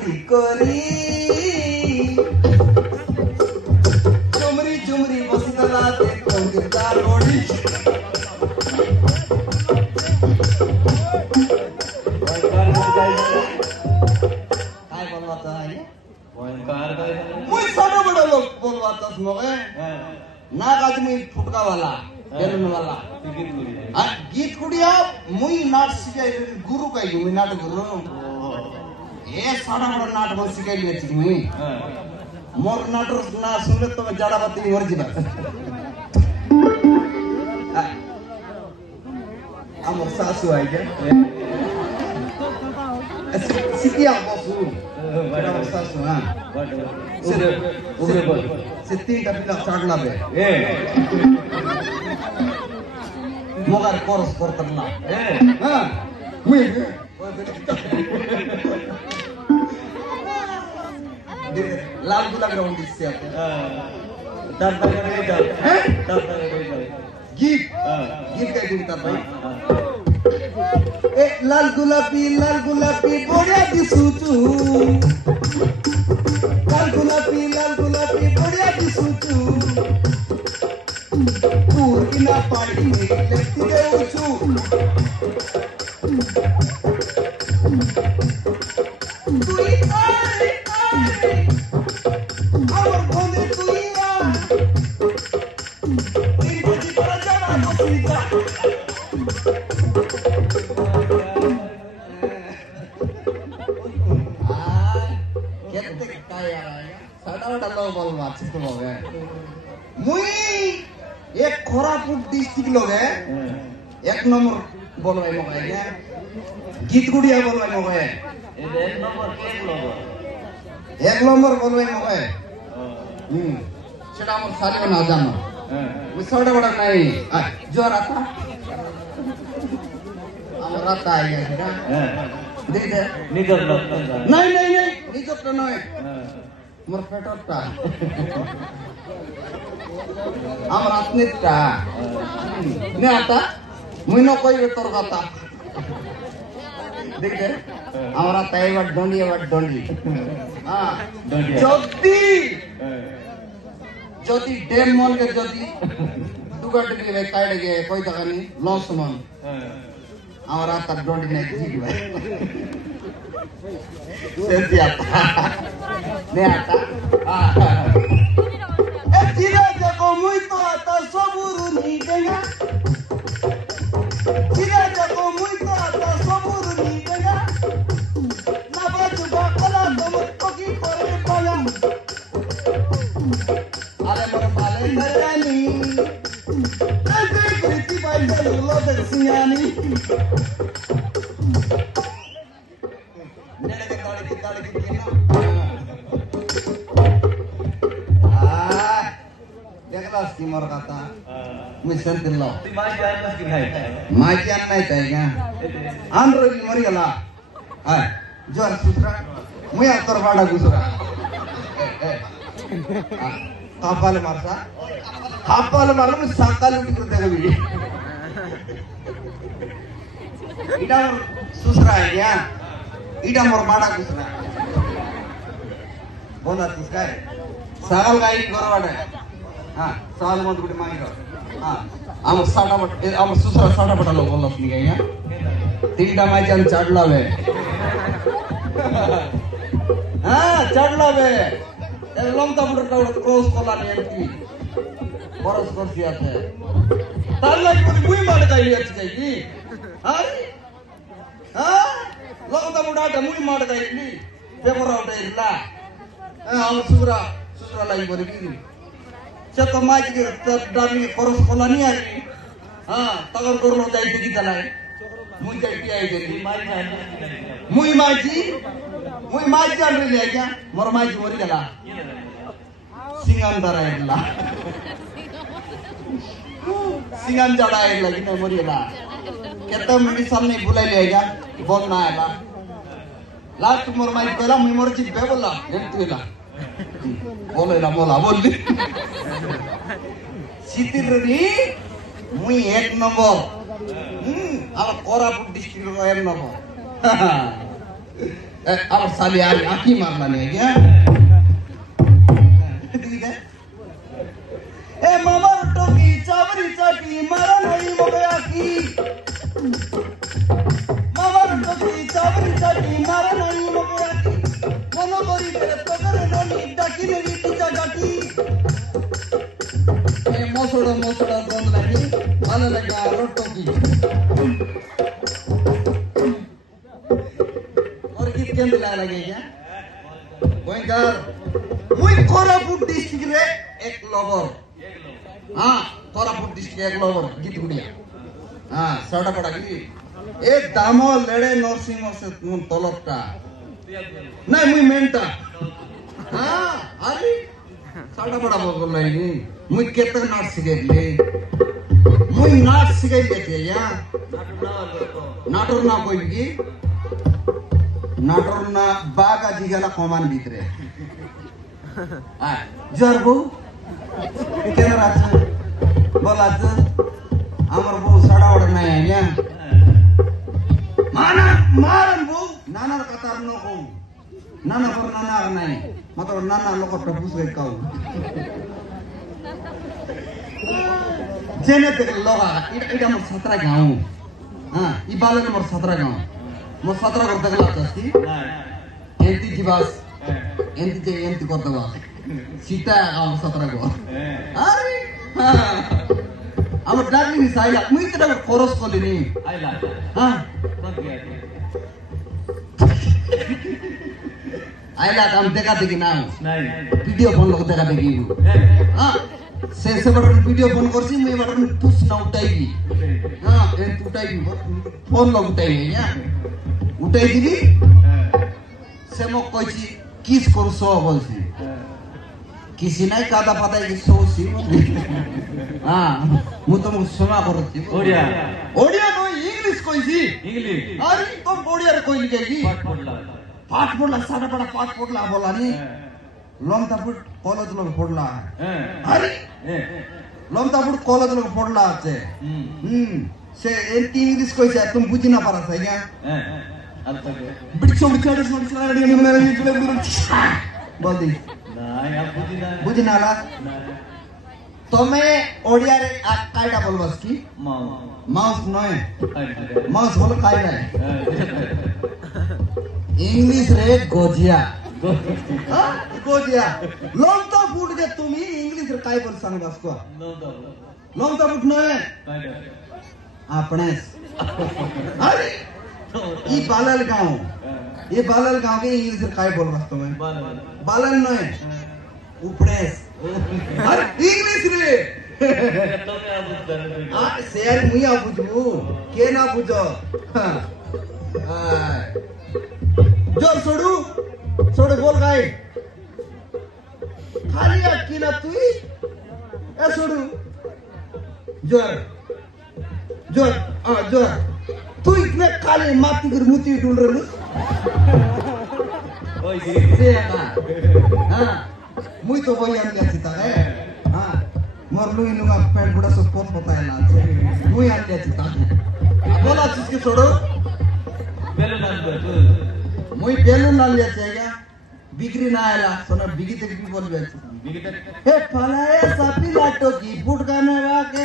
चुड़ी करी चुमरी चुमरी बसला देखो गिरदा रोड़ी काय बोलवाता है मुई सारा बड़ा लोग बोलवाता मगे ना आज मुई फुटका वाला बेलून वाला गीत कुड़िया मुई नाट सिखाई गुरु कही मुई नाट गुरु ए सारा बड़ा नाट बोल सिखाई ले छी मुई मोर नाट ना सुनले तो मैं जाड़ा बाती मर जिबा हमर सासू आई के सिकिया बसु बड़ा सासू हां से तीनटा पिला चाडला बे मगर कोरस करतला हां मुई लाल गुलाब राउंड इससे आते गीत गीत का गीत भाई ए लाल गुलाबी बढ़िया दिसुचू लाल गुलाबी बढ़िया दिसुचू पूर्णिमा पार्टी में लेती देउचू तुई आई और बोले तुई आ तेरी बजी पर जाना तो सीधा एक खोरापुट डिस्ट्रिक्ट लोग है एक नंबर बोलवाई मगाई है गीत गुड़िया बोलवाई मगाई एक नंबर बोलवाई मगाई सेटा हमर सालियो ना जानो वो छोटा बड़ा नहीं जो आता हमर आता है सेटा दे दे नहीं निजत नहीं मोर पेटटा আমার আত্মীয়টা নে আতা মুই ন কইবে তোর কথা দেখে আমরা তাইবার ডন্ডি হ্যাঁ যদি ডেম মলকে যদি দুগা ডুবি ভাই কাইড়ে গে কই টাকানি লস মন আমরা তার ডন্ডি নাই ঠিক ভাই সেন্তি আতা নে আতা Tira jago muito ata soburu ni denga Tira jago muito ata soburu ni denga Na baju bakala tomo toki kore pala Ale mor pale narani Ante kriti bai lo de sinyani Nere ke tali ki na Timor kata, misal tilo. Majian naik kayaknya. Android mori ala. Jual susra. Muya terpada gusra. Kapal marsa. Kapal malam sakal udah kerja lagi. Ida susra ya. Ida mormada gusra. Bona susra. Sakal kaya korwada. साल मत गुटे मांगो हम सुसरा साटा पटा लोग बोलत नहीं गया तीनटा माइचान चढ़लावे चढ़लावे लमता बुटा क्रॉस कोला नहीं बरस करसी आते ताला की मुई मार काई अच्छी की लमता बुटा मुई मार काई पेपर आउट इल्ला हम सुसरा लाई बोली Satu maji dari koros kolani hari, tagar korlo jai tu kita lai, mui jai dia jadi, mui maji anu ni aja, mor maji mori jala, singan darah jala, singan jala lagi na mori jala, kita mesti samne bulai le aja, bon na jala, last mor maji pela mui mor cik bebola, itu jala. बोली सीतिर री मुई एक number अब Koraput district एक number अब साले यार आँखी मारना नहीं है क्या? ठीक है। ए मामा टोकी चावरी चाटी मारा नहीं मोगया की। मामा टोकी चावरी चाटी मारा नहीं मोगया की। कोनो कोरी तेरे तो करे नहीं डाकी नहीं टीचा डाकी। ए मोसोड़ा गोंद लगी माला लगा रोटो की। और किस के अंदर लगे क्या? गोइंगर मुई कोरापुट डिस्ट्रिक्ट रे एक लोबर हाँ कोरापुट डिस्ट्रिक्ट एक लोबर गीत गुड़िया हाँ साड़ा पड़ा की एक दामो लेडे नर्सिंग से तलबटा नहीं मुई मेंटा हाँ अरे साड़ा पड़ा बोल रही मुई केतक नाट सिखेली मुई नाट सिखाई लेते या नाटोर ना कोई की नाटोर ना बागा जिगाला कमान भीतरे जर बो केन रात बोला तो अमर बो साड़ा उड़ नहीं है क्या माना मारन बो नाना कतार नो को नाना पर नाना नहीं मतलब नाना लोग टपूस गए काऊ जेने तक लोग इटा मोर 17 गांव हाँ ई बालन मोर 17 गांव मोर 17 करते गला चाहती एंटी जीवास एंटी करते बा सीता गांव 17 को अरे हाँ अब डाली नहीं साइला मुझे तेरा कोरस को लेनी आइला हाँ आइला काम देखा देखी ना नहीं वीडियो फोन लोग देखा देखी हाँ से बटन वीडियो फोन करसी मैं बटन पुश ना उठाएगी हाँ ये उठाएगी फोन लोग उठाएगी या उठाई दीदी से मो कोई किस करो सो बोलसी किसी नहीं कादा पता है कि सो सी हाँ मुझे तो सुना करती ओडिया ओडिया तो इंग्लिश कोई सी इंग्लिश अरे तो ओडिया रे कोई लिखेगी पाठ पढ़ला सारा बड़ा पाठ पढ़ला बोला नहीं लमतापुर कॉलेज लोग पढ़ला अरे लमतापुर कॉलेज लोग पढ़ला আছে से एंटी इंग्लिश कोई है तुम बुझी ना पारा सही क्या बिचो बिचारे बोल दी बुझी ना ला तो मैं ओडिया रे कायदा बोलबस की माउस नय माउस बोल कायदा इंग्लिश रे गोजिया गोजिया लमता फूट के तुम्ही इंग्लिश रे काय बोल सांग बस को लमता फूट नय आपने अरे ये बालल गांव के इंग्लिश रे काय बोल बस तुम्हें बालल नय उपड़ेस अरे इंग्लिश रे शेर मुया बुझबू के ना बुझो जोर छोड़ू छोड़ बोल गाय खाली अक्की ना तू ए छोड़ू जोर जोर जोर तू इतने काले माती कर मुती ढूंढ रही से हाँ मुई तो वही आने जाती था हाँ मोर लुई लुंगा पैंट बड़ा सब पोत पता है ना मुई आने जाती था बोला चीज के छोड़ो मुई बेलून ना लिया चाहिए बिक्री ना आयला सोना बिगी तक भी बोल बेच बिगी तक हे फलाए सापी लाटो की फुट गाने वाके